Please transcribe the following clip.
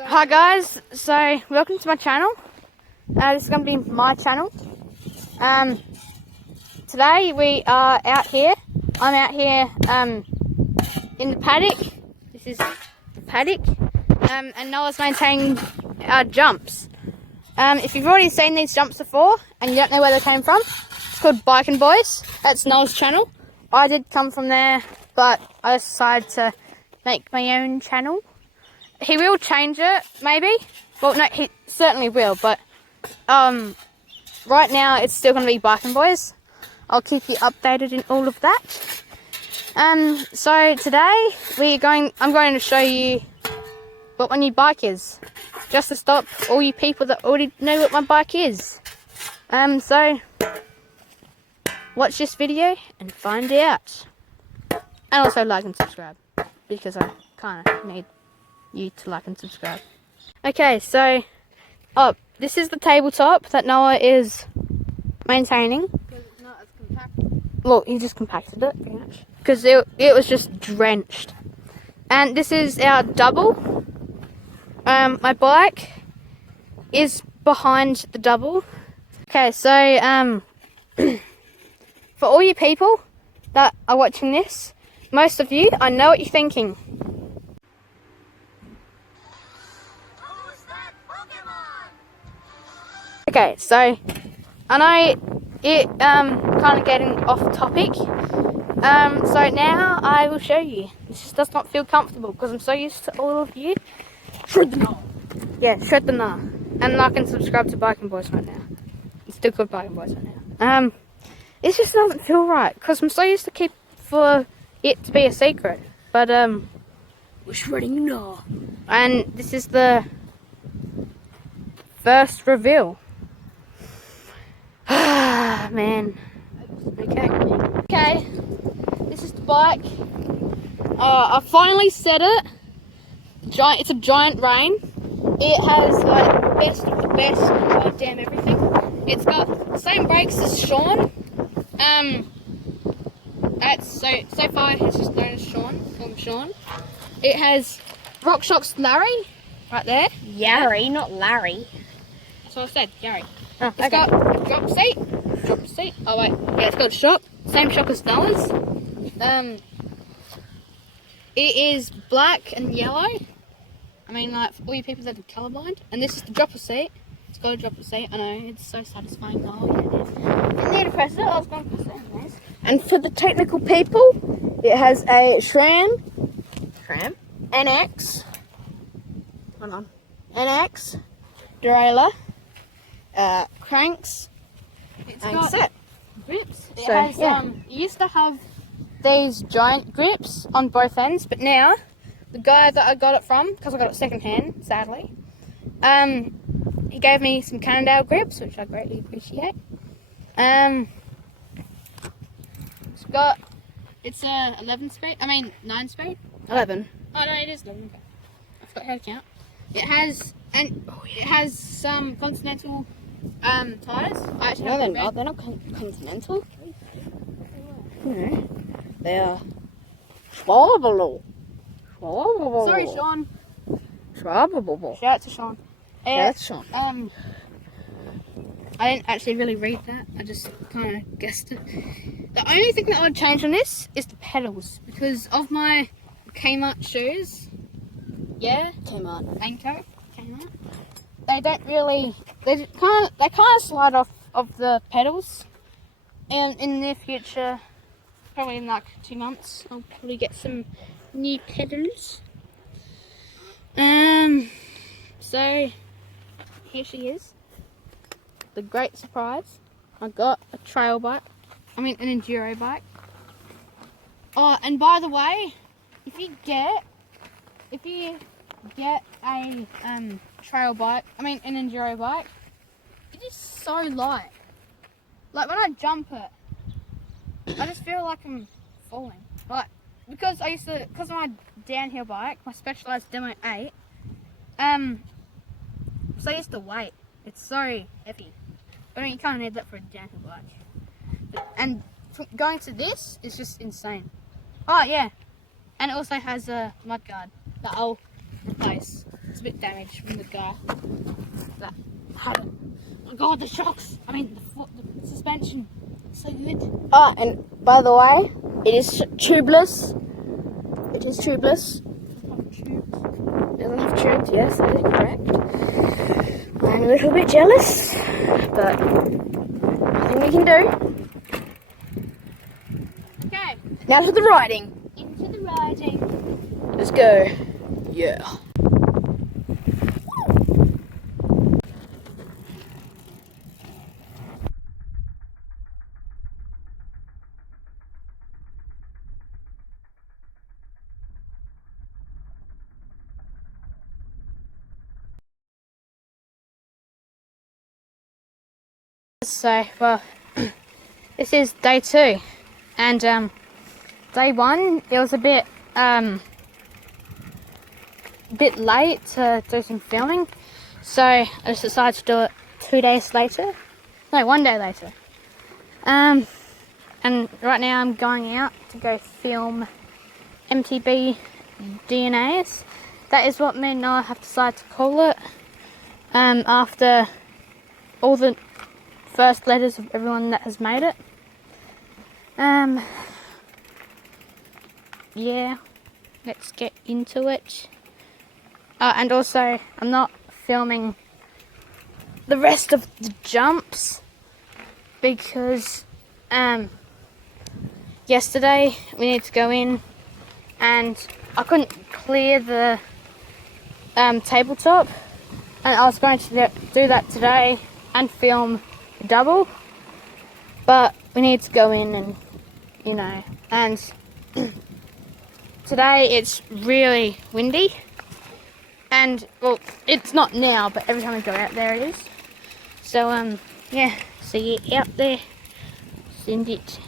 Hi guys, so welcome to my channel. This is going to be my channel. Today we are out here. I'm out here in the paddock. This is the paddock, and Noah's maintaining our jumps. If you've already seen these jumps before and you don't know where they came from, it's called Biking Boys. That's Noah's channel. I did come from there, but I decided to make my own channel. He will change it, maybe. Well, no, he certainly will, but right now it's still going to be Biking Boys. I'll keep you updated in all of that. So today I'm going to show you what my new bike is, just to stop all you people that already know what my bike is. So watch this video and find out, and also like and subscribe because I kind of need you to like and subscribe. Okay, so this is the tabletop that Noah is maintaining. It's not as compacted. Look, he just compacted it pretty much because it was just drenched. And this is our double. My bike is behind the double. Okay, so for all you people that are watching this, most of you, I know what you're thinking. Okay, so I know it kind of getting off topic. So now I will show you. This just does not feel comfortable because I'm so used to all of you. Shred the gnaw. Yeah, shred the gnaw. And like and subscribe to Biking Boys right now. It's still called Biking Boys right now. It just doesn't feel right because I'm so used to keep for it to be a secret. But We're shredding gnaw. and this is the first reveal. Man. Okay. This is the bike. I finally set it. It's a giant rain. It has like best of the best goddamn everything. It's got the same brakes as Sean. That's so far it's just known as Sean. It has RockShox Larry right there. Yari, not Larry. That's what I said, Gary. Oh, It's got a drop seat. Oh wait, yeah, it's got a shock. Same shock as Noah's. It is black and yellow. I mean, like for all you people that are colourblind. And this is the dropper seat. It's got a dropper seat. I know it's so satisfying. Oh yeah, it is. Didn't need to press it. I was going to press it anyways. And for the technical people, it has a SRAM NX. Hold on. NX derailleur. Cranks. It's And got set. grips. It So, has yeah. it used to have these giant grips on both ends, but now the guy that I got it from, because I got it second hand, sadly, he gave me some Cannondale grips, which I greatly appreciate. It's a 9 speed. 11. Oh no, it is 11. Okay. I forgot how to count. It has some Continental tires. I actually No, have they're not. They're not continental. No. They are Schwabble. Sorry, Sean. Schwabble. Shout out to Sean. Yeah, that's Sean. I didn't actually really read that. I just kind of guessed it. The only thing that I would change on this is the pedals because of my Kmart shoes. Yeah, Kmart. Kmart. They don't really. They kind of slide off of the pedals. And in the near future, probably in like 2 months, I'll probably get some new pedals. So here she is. The great surprise. I got a trail bike. An enduro bike. Oh, and by the way, if you get a trail bike, an enduro bike, it is so light. Like when I jump it, I just feel like I'm falling. Like because of my downhill bike, my Specialized Demo 8, so I used to weight. It's so heavy. You kind of need that for a downhill bike. And going to this is just insane. Oh yeah, and it also has a mudguard that I'll replace. It's a bit damaged from the guy that had it. Oh god, the shocks! I mean, the suspension. So good. Oh, and by the way, it is tubeless. It is tubeless. It doesn't have tubes, yes, that is correct. I'm a little bit jealous, but nothing we can do. Okay, Now to the riding. into the riding. Let's go. Yeah. So, well, this is day 2, and day 1 it was a bit late to do some filming, so I just decided to do it 2 days later. No, 1 day later. And right now I'm going out to go film MTB DNAs. That is what me and Noah have decided to call it. After all the first letters of everyone that has made it. Yeah, let's get into it. And also, I'm not filming the rest of the jumps because yesterday we needed to go in and I couldn't clear the tabletop, and I was going to do that today and film double, but we need to go in and, you know, and today it's really windy, and well, it's not now, but every time we go out there it is. So yeah, see you out there. Send it.